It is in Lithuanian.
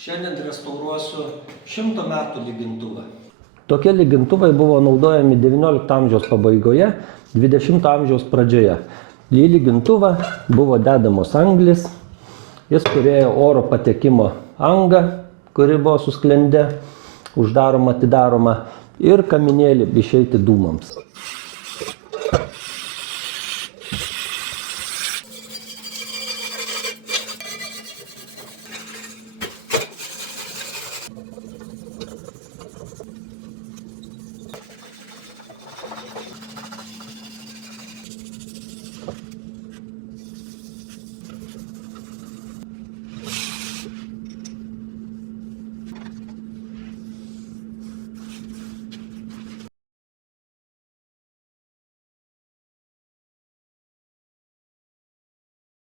Šiandien restauruosiu 100 metų lygintuvą. Tokie lygintuvai buvo naudojami XIX amžiaus pabaigoje, XX amžiaus pradžioje. Į lygintuvą buvo dedamos anglis, jis turėjo oro patekimo angą, kuri buvo su sklende, uždaroma, atidaroma, ir kaminėlį išeiti dūmams.